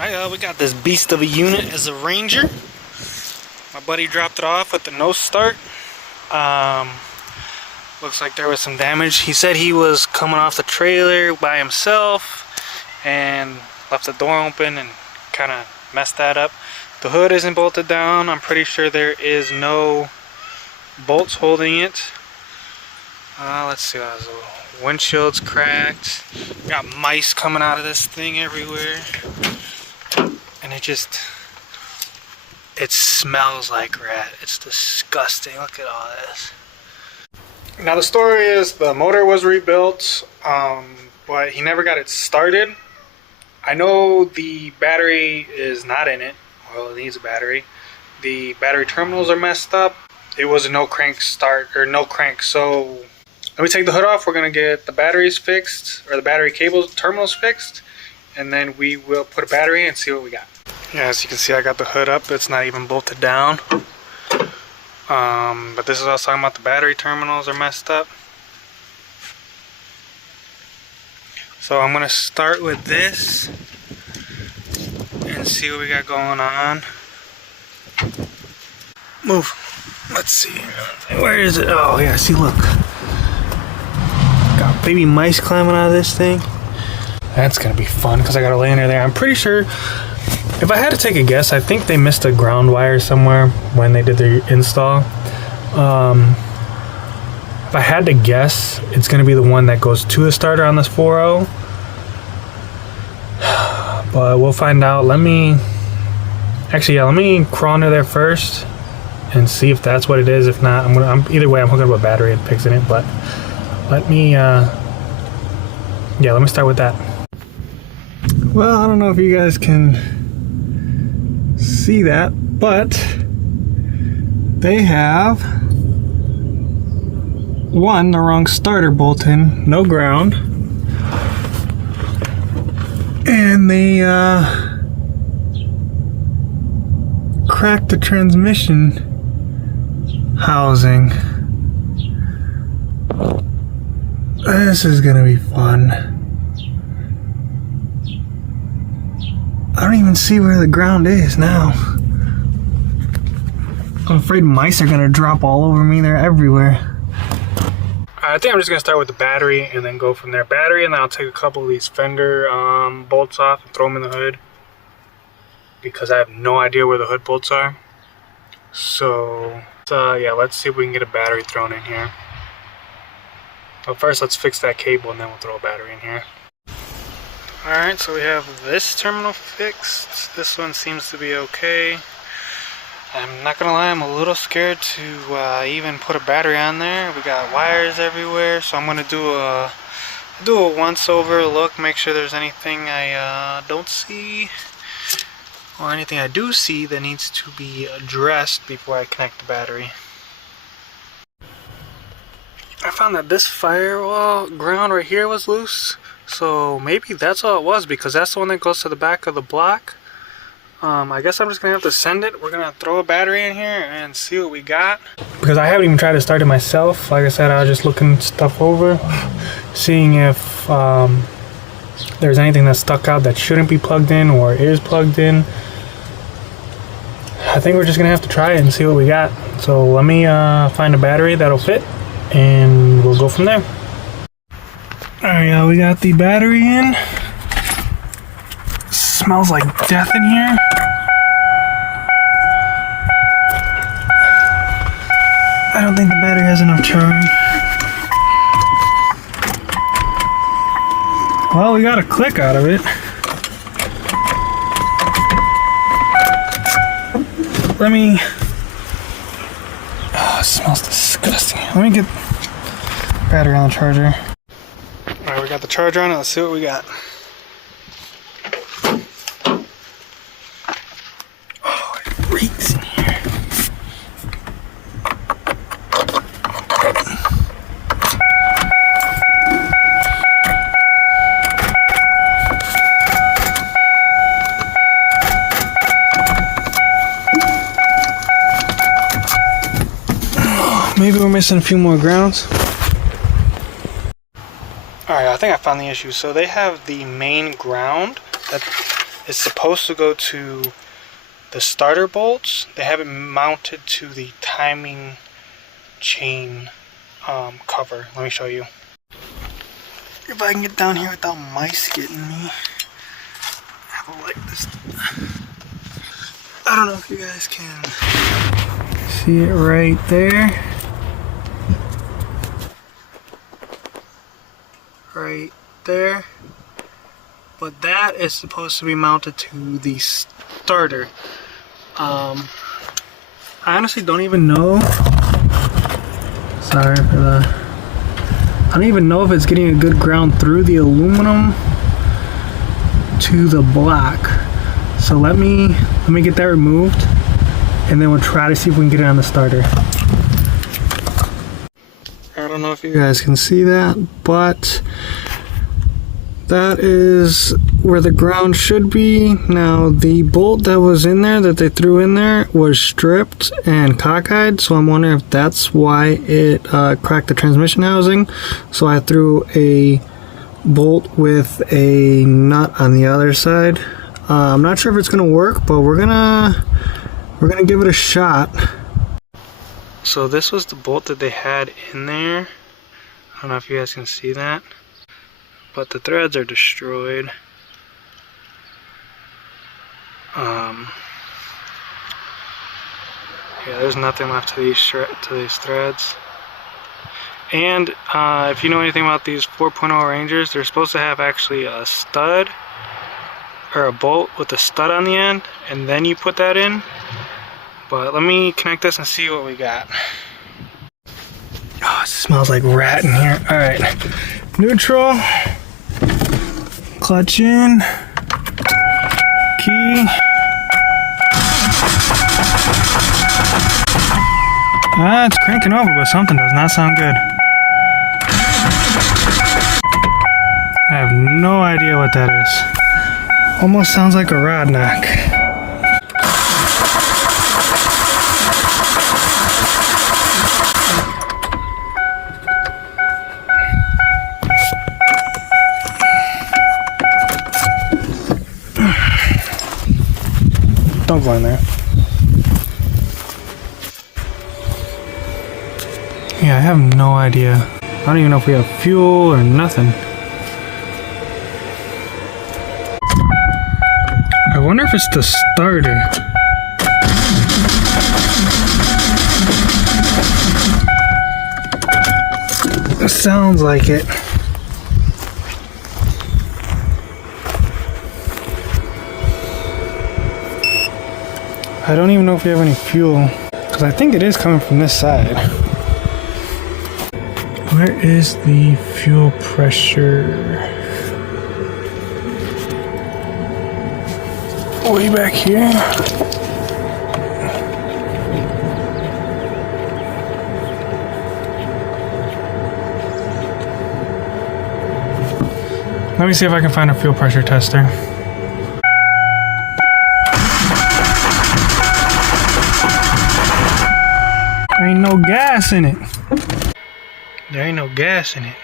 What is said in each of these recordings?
We got this beast of a unit as a Ranger. My buddy dropped it off with the no start. Looks like there was some damage. He said he was coming off the trailer by himself and left the door open and kind of messed that up. The hood isn't bolted down. I'm pretty sure there is no bolts holding it. Let's see. The windshield's cracked. Got mice coming out of this thing everywhere. And it smells like rat. It's disgusting. Look at all this. Now the story is the motor was rebuilt, but he never got it started. I know the battery is not in it. Well, it needs a battery. The battery terminals are messed up. It was a no crank start, or no crank. So let me take the hood off. We're gonna get the batteries fixed, or the battery cables terminals fixed, and then we will put a battery in and see what we got. Yeah, as you can see, I got the hood up. It's not even bolted down. But this is what I was talking about. The battery terminals are messed up. So I'm gonna start with this and see what we got going on. Move. Let's see. Where is it? Oh yeah, see, look. Got baby mice climbing out of this thing. That's gonna be fun because I got a lanyard there. I'm pretty sure, if I had to take a guess, I think they missed a ground wire somewhere when they did their install. If I had to guess, it's gonna be the one that goes to the starter on this 4.0. But we'll find out. Let me crawl under there first and see if that's what it is. If not, either way, I'm hooking up a battery and fixing it. But let me start with that. Well, I don't know if you guys can see that, but they have the wrong starter bolt in, no ground, and they cracked the transmission housing. This is gonna be fun. I don't even see where the ground is now. I'm afraid mice are gonna drop all over me. They're everywhere. I think I'm just gonna start with the battery and then go from there. Battery, and then I'll take a couple of these fender bolts off and throw them in the hood, because I have no idea where the hood bolts are. So yeah, let's see if we can get a battery thrown in here. But first, let's fix that cable and then we'll throw a battery in here. Alright, so we have this terminal fixed. This one seems to be okay. I'm not gonna lie, I'm a little scared to even put a battery on there. We got wires everywhere, so I'm gonna do a once over look, make sure there's anything I don't see, or anything I do see that needs to be addressed before I connect the battery. I found that this firewall ground right here was loose, so maybe that's all it was, because that's the one that goes to the back of the block. I guess I'm just gonna have to send it. We're gonna throw a battery in here and see what we got, because I haven't even tried to start it myself. Like I said, I was just looking stuff over, seeing if there's anything that's stuck out that shouldn't be plugged in or is plugged in. I think we're just gonna have to try it and see what we got. So let me find a battery that'll fit and we'll go from there. Alright, we got the battery in. Smells like death in here. I don't think the battery has enough charge. Well, we got a click out of it. Let me... Oh, it smells disgusting. Let me get battery on the charger. Alright, we got the charger on it. Let's see what we got. Oh, it reeks in here. Maybe we're missing a few more grounds. Alright, I think I found the issue. So they have the main ground that is supposed to go to the starter bolts. They have it mounted to the timing chain cover. Let me show you. If I can get down here without mice getting me. I have like this. I don't know if you guys can see it right there. Right there. But that is supposed to be mounted to the starter. I honestly don't even know. Sorry for the. I don't even know if it's getting a good ground through the aluminum to the block. So let me get that removed, and then we'll try to see if we can get it on the starter. I don't know if you guys can see that, but that is where the ground should be. Now the bolt that was in there, that they threw in there, was stripped and cockeyed, so I'm wondering if that's why it cracked the transmission housing. So I threw a bolt with a nut on the other side. I'm not sure if it's gonna work, but we're gonna give it a shot. So this was the bolt that they had in there. I don't know if you guys can see that, but the threads are destroyed. Yeah, there's nothing left to these threads. And if you know anything about these 4.0 Rangers, they're supposed to have actually a stud or a bolt with a stud on the end, and then you put that in. But let me connect this and see what we got. Oh, it smells like rat in here. All right, neutral, clutch in, key. It's cranking over, but something does not sound good. I have no idea what that is. Almost sounds like a rod knock. Don't go in there. Yeah, I have no idea. I don't even know if we have fuel or nothing. I wonder if it's the starter. It sounds like it. I don't even know if we have any fuel, because I think it is coming from this side. Where is the fuel pressure? Way back here. Let me see if I can find a fuel pressure tester. There ain't no gas in it. There ain't no gas in it.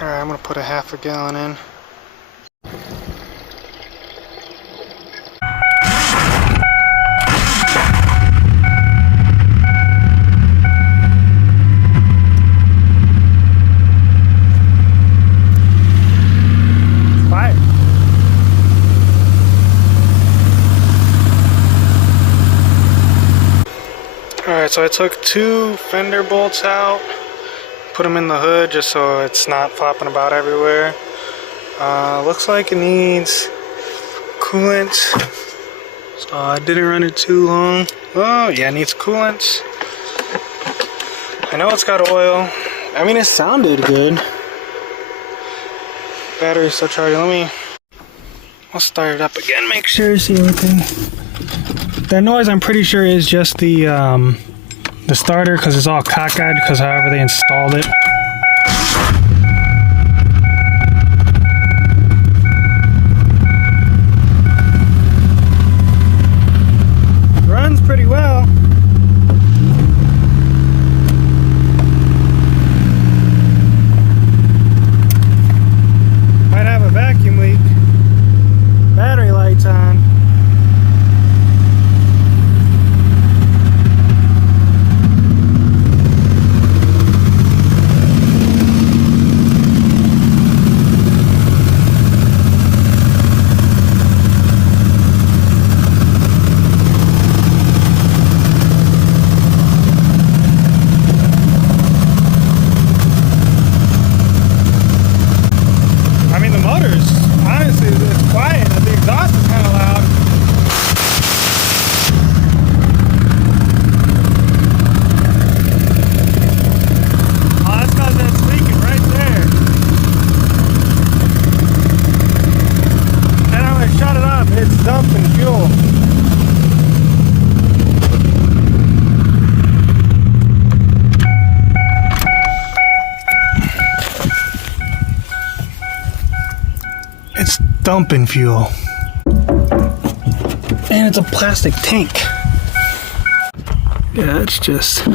Alright, I'm gonna put a half a gallon in. Alright, so I took 2 fender bolts out, put them in the hood just so it's not flopping about everywhere. Looks like it needs coolant. So I didn't run it too long. Oh yeah, it needs coolant. I know it's got oil. I mean, it sounded good. Battery's still charging. I'll start it up again, make sure you see everything. That noise, I'm pretty sure, is just the starter, because it's all cockeyed because however they installed it. Runs pretty well. Might have a vacuum leak. It's dumping fuel. It's dumping fuel. And it's a plastic tank. Yeah, it's just...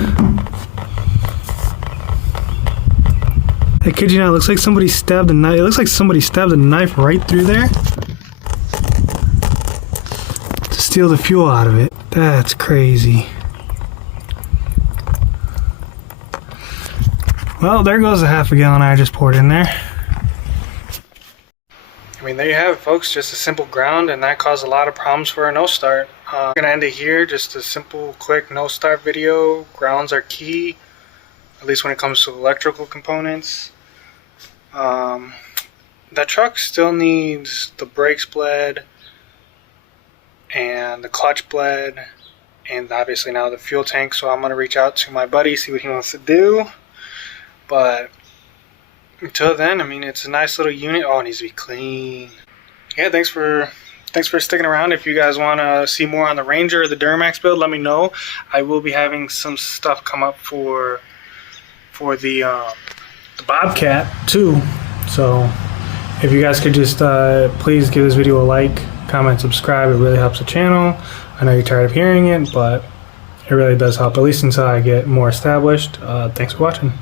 I kid you not, it looks like somebody stabbed a knife. It looks like somebody stabbed a knife right through there to steal the fuel out of it. That's crazy. Well, there goes the half a gallon I just poured in there. I mean, there you have it, folks. Just a simple ground, and that caused a lot of problems for a no start. I'm gonna end it here. Just a simple, quick no start video. Grounds are key, at least when it comes to electrical components. The truck still needs the brakes bled and the clutch bled, and obviously now the fuel tank. So I'm gonna reach out to my buddy, see what he wants to do. But until then, I mean, it's a nice little unit. Oh, it needs to be clean. Yeah, thanks for sticking around. If you guys want to see more on the Ranger or the Duramax build, let me know. I will be having some stuff come up for the Bobcat too. So if you guys could just please give this video a like, comment, subscribe. It really helps the channel. I know you're tired of hearing it, but it really does help, at least until I get more established. Thanks for watching.